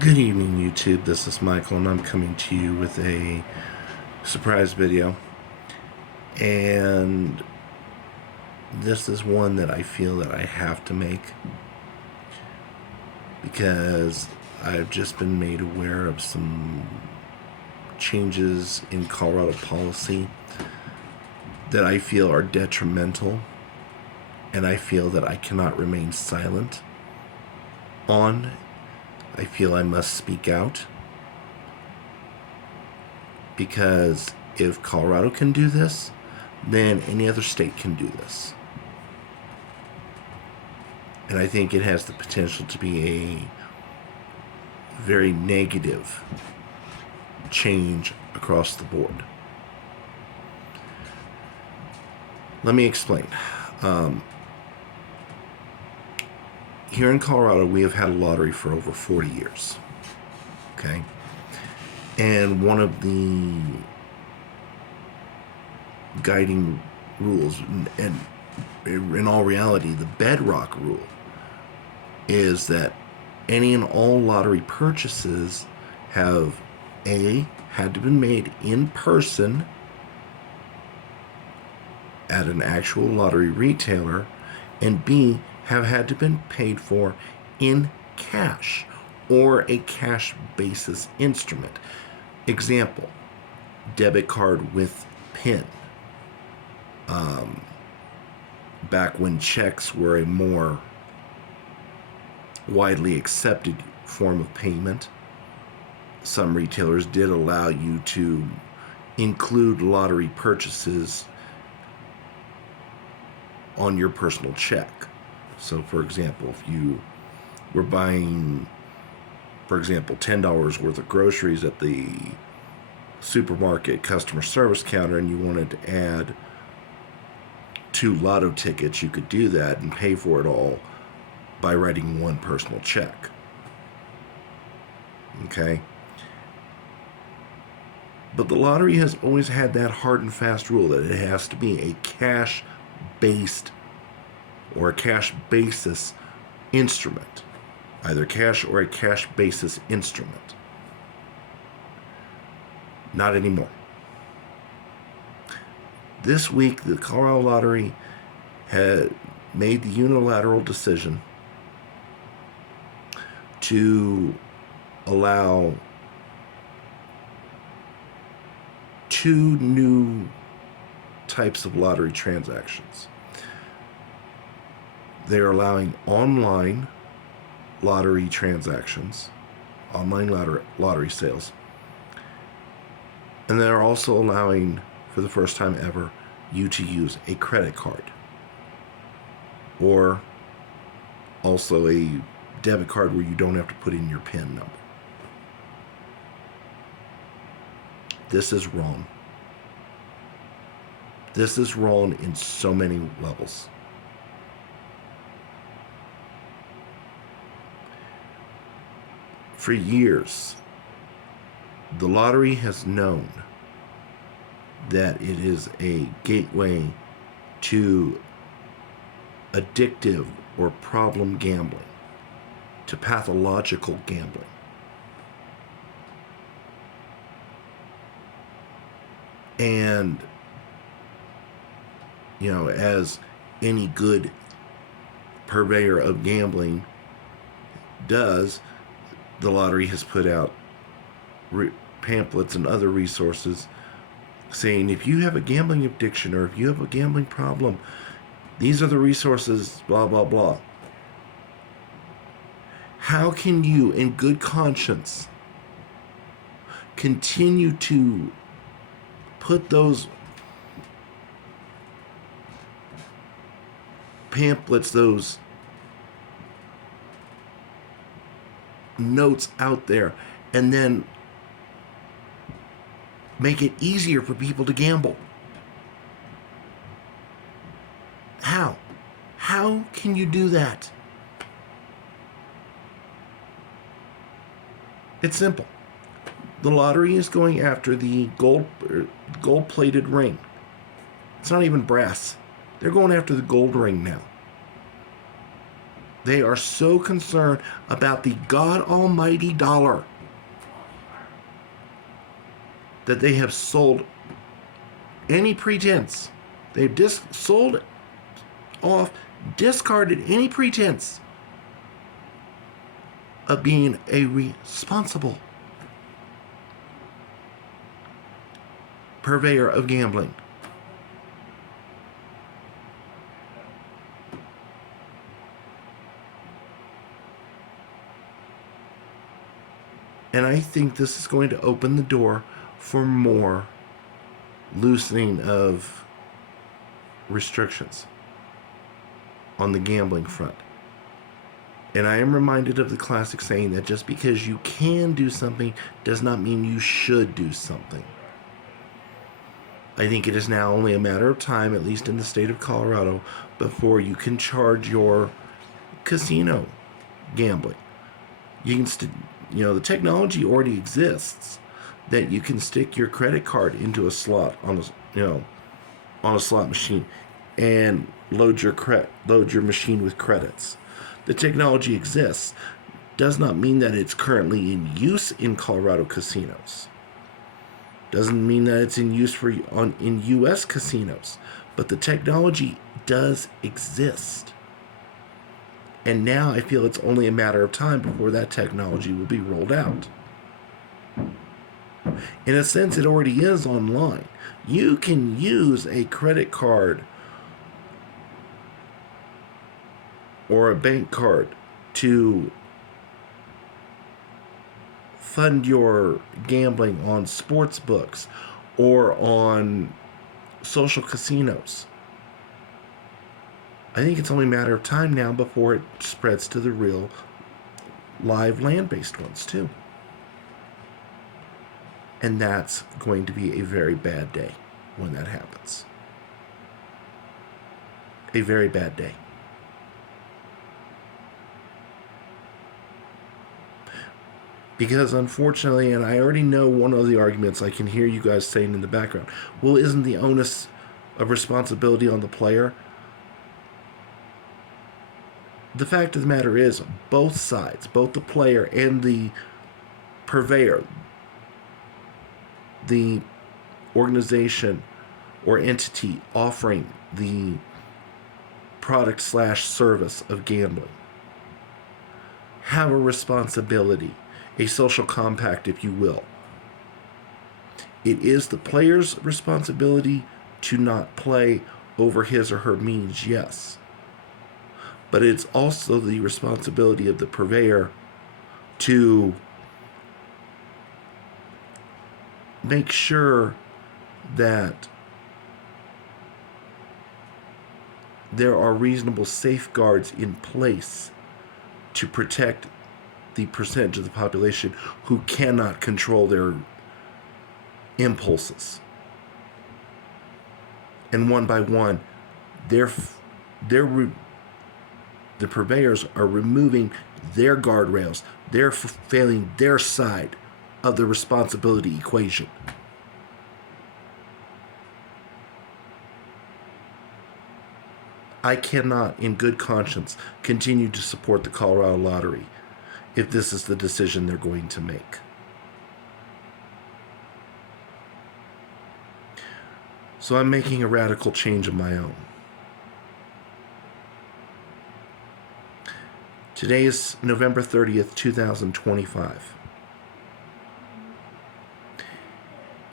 Good evening, YouTube. This is Michael, and I'm coming to you with a surprise video. And this is one that I feel that I have to make because I've just been made aware of some changes in Colorado policy that I feel are detrimental, and I feel that I cannot remain silent on. I feel I must speak out because if Colorado can do this, then any other state can do this. And I think it has the potential to be a very negative change across the board. Let me explain. Here in Colorado, we have had a lottery for over 40 years. Okay? And one of the guiding rules, and in all reality, the bedrock rule, is that any and all lottery purchases have had to be made in person at an actual lottery retailer, and B, have had to been paid for in cash or a cash basis instrument. Example, debit card with PIN. Back when checks were a more widely accepted form of payment, some retailers did allow you to include lottery purchases on your personal check. So, for example, if you were buying, for example, $10 worth of groceries at the supermarket customer service counter and you wanted to add 2 lotto tickets, you could do that and pay for it all by writing one personal check. Okay? But the lottery has always had that hard and fast rule that it has to be a cash-based or a cash basis instrument. Either cash or a cash basis instrument. Not anymore. This week, the Colorado Lottery had made the unilateral decision to allow 2 new types of lottery transactions. They're allowing online lottery transactions, online lottery sales. And they're also allowing, for the first time ever, you to use a credit card. Or also a debit card where you don't have to put in your PIN number. This is wrong. This is wrong in so many levels. For years, the lottery has known that it is a gateway to addictive or problem gambling, to pathological gambling. And, as any good purveyor of gambling does, the lottery has put out pamphlets and other resources saying if you have a gambling addiction or if you have a gambling problem, these are the resources, blah, blah, blah. How can you, in good conscience, continue to put those pamphlets, those notes out there, and then make it easier for people to gamble? How? How can you do that? It's simple. The lottery is going after the gold-plated ring. It's not even brass. They're going after the gold ring now. They are so concerned about the God almighty dollar that they have sold any pretense. They've sold off, discarded any pretense of being a responsible purveyor of gambling. And I think this is going to open the door for more loosening of restrictions on the gambling front. And I am reminded of the classic saying that just because you can do something does not mean you should do something. I think it is now only a matter of time, at least in the state of Colorado, before you can charge your casino gambling. You can the technology already exists that you can stick your credit card into a slot on a slot machine and load your machine with credits. The technology exists. Does not mean that it's currently in use in Colorado casinos. Doesn't mean that it's in use in U.S. casinos. But the technology does exist. And now I feel it's only a matter of time before that technology will be rolled out. In a sense, it already is online. You can use a credit card or a bank card to fund your gambling on sports books or on social casinos. I think it's only a matter of time now before it spreads to the real live land-based ones too. And that's going to be a very bad day when that happens. A very bad day. Because unfortunately, and I already know one of the arguments I can hear you guys saying in the background, well, isn't the onus of responsibility on the player? The fact of the matter is, both sides, both the player and the purveyor, the organization or entity offering the product/service of gambling, have a responsibility, a social compact, if you will. It is the player's responsibility to not play over his or her means, yes. But it's also the responsibility of the purveyor to make sure that there are reasonable safeguards in place to protect the percentage of the population who cannot control their impulses. And one by one, the purveyors are removing their guardrails. They're failing their side of the responsibility equation. I cannot, in good conscience, continue to support the Colorado Lottery if this is the decision they're going to make. So I'm making a radical change of my own. Today is November 30th, 2025.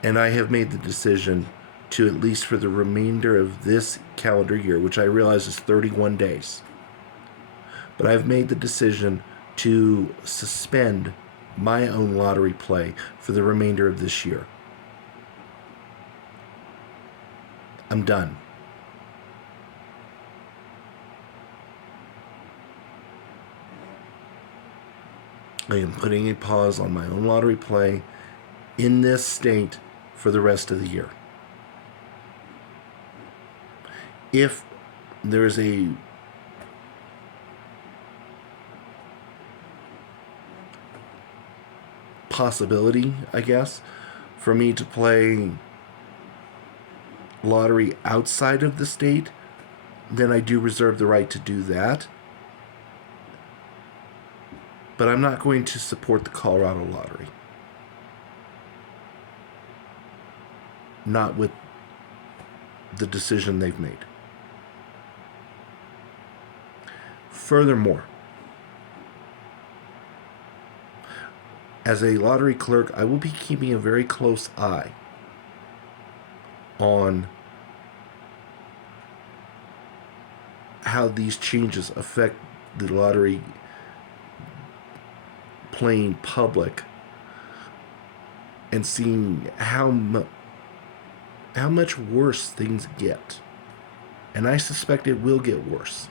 And I have made the decision to, at least for the remainder of this calendar year, which I realize is 31 days, but I've made the decision to suspend my own lottery play for the remainder of this year. I'm done. I am putting a pause on my own lottery play in this state for the rest of the year. If there is a possibility, I guess, for me to play lottery outside of the state, then I do reserve the right to do that. But I'm not going to support the Colorado lottery. Not with the decision they've made. Furthermore, as a lottery clerk, I will be keeping a very close eye on how these changes affect the lottery playing public, and seeing how much worse things get. And I suspect it will get worse.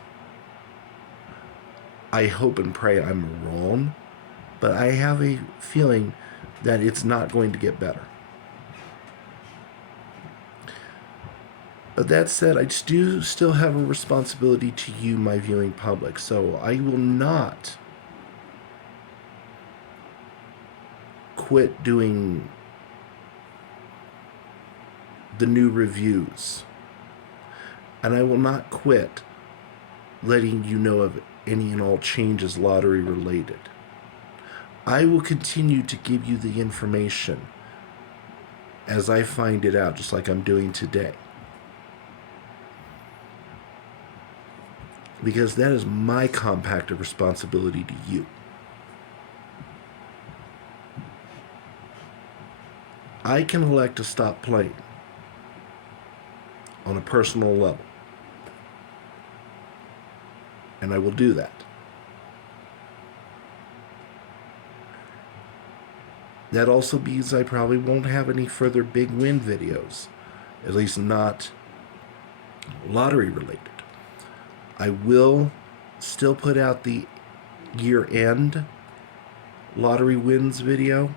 I hope and pray I'm wrong, but I have a feeling that it's not going to get better. But that said, I do still have a responsibility to you, my viewing public, so I will not quit doing the new reviews. And I will not quit letting you know of any and all changes lottery related. I will continue to give you the information as I find it out, just like I'm doing today. Because that is my compact of responsibility to you. I can elect to stop playing on a personal level. And I will do that. That also means I probably won't have any further big win videos, at least not lottery related. I will still put out the year-end lottery wins video,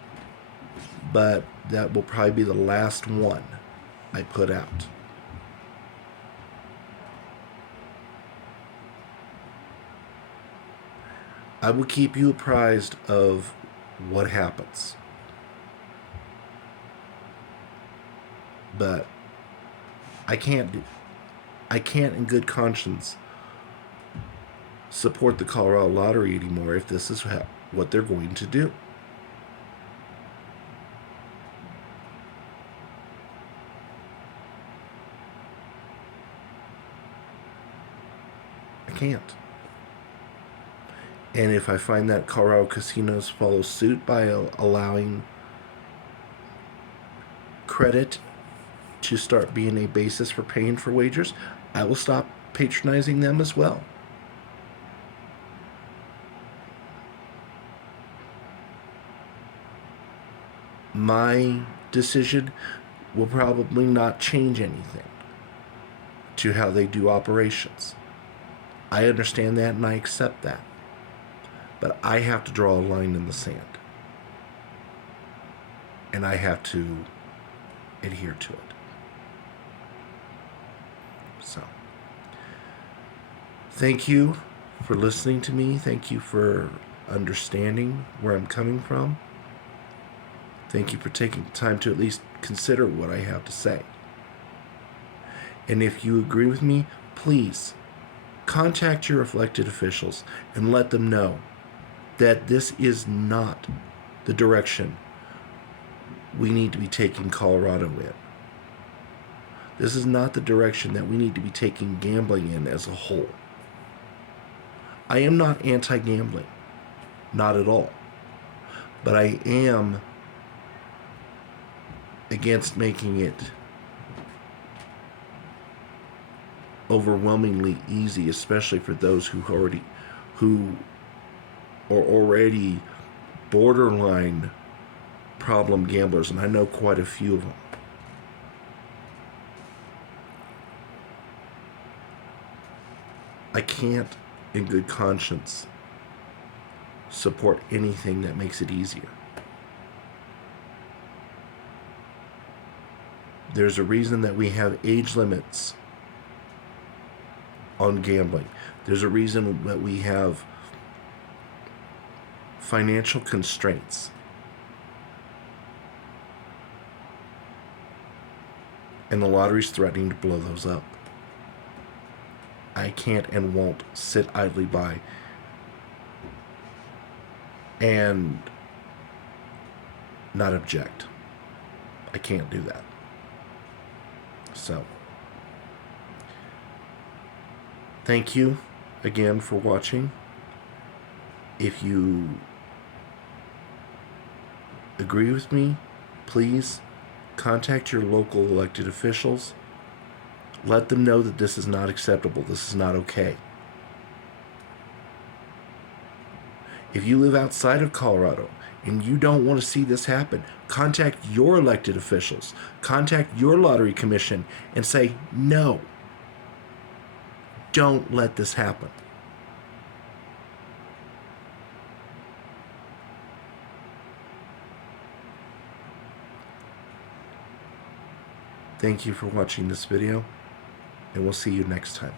but that will probably be the last one I put out. I will keep you apprised of what happens. But I can't in good conscience support the Colorado lottery anymore if this is what they're going to do. I can't. And if I find that Colorado casinos follow suit by allowing credit to start being a basis for paying for wagers, I will stop patronizing them as well. My decision will probably not change anything to how they do operations. I understand that and I accept that. But I have to draw a line in the sand. And I have to adhere to it. So, thank you for listening to me. Thank you for understanding where I'm coming from. Thank you for taking time to at least consider what I have to say. And if you agree with me, please contact your elected officials and let them know that this is not the direction we need to be taking Colorado in. This is not the direction that we need to be taking gambling in as a whole. I am not anti-gambling, not at all. But I am against making it overwhelmingly easy, especially for those who are already borderline problem gamblers, and I know quite a few of them. I can't, in good conscience, support anything that makes it easier. There's a reason that we have age limits on gambling. There's a reason that we have financial constraints. And the lottery's threatening to blow those up. I can't and won't sit idly by and not object. I can't do that. So, thank you again for watching. If you agree with me, please contact your local elected officials. Let them know that this is not acceptable. This is not okay. If you live outside of Colorado and you don't want to see this happen, contact your elected officials. Contact your lottery commission and say, no, don't let this happen. Thank you for watching this video, and we'll see you next time.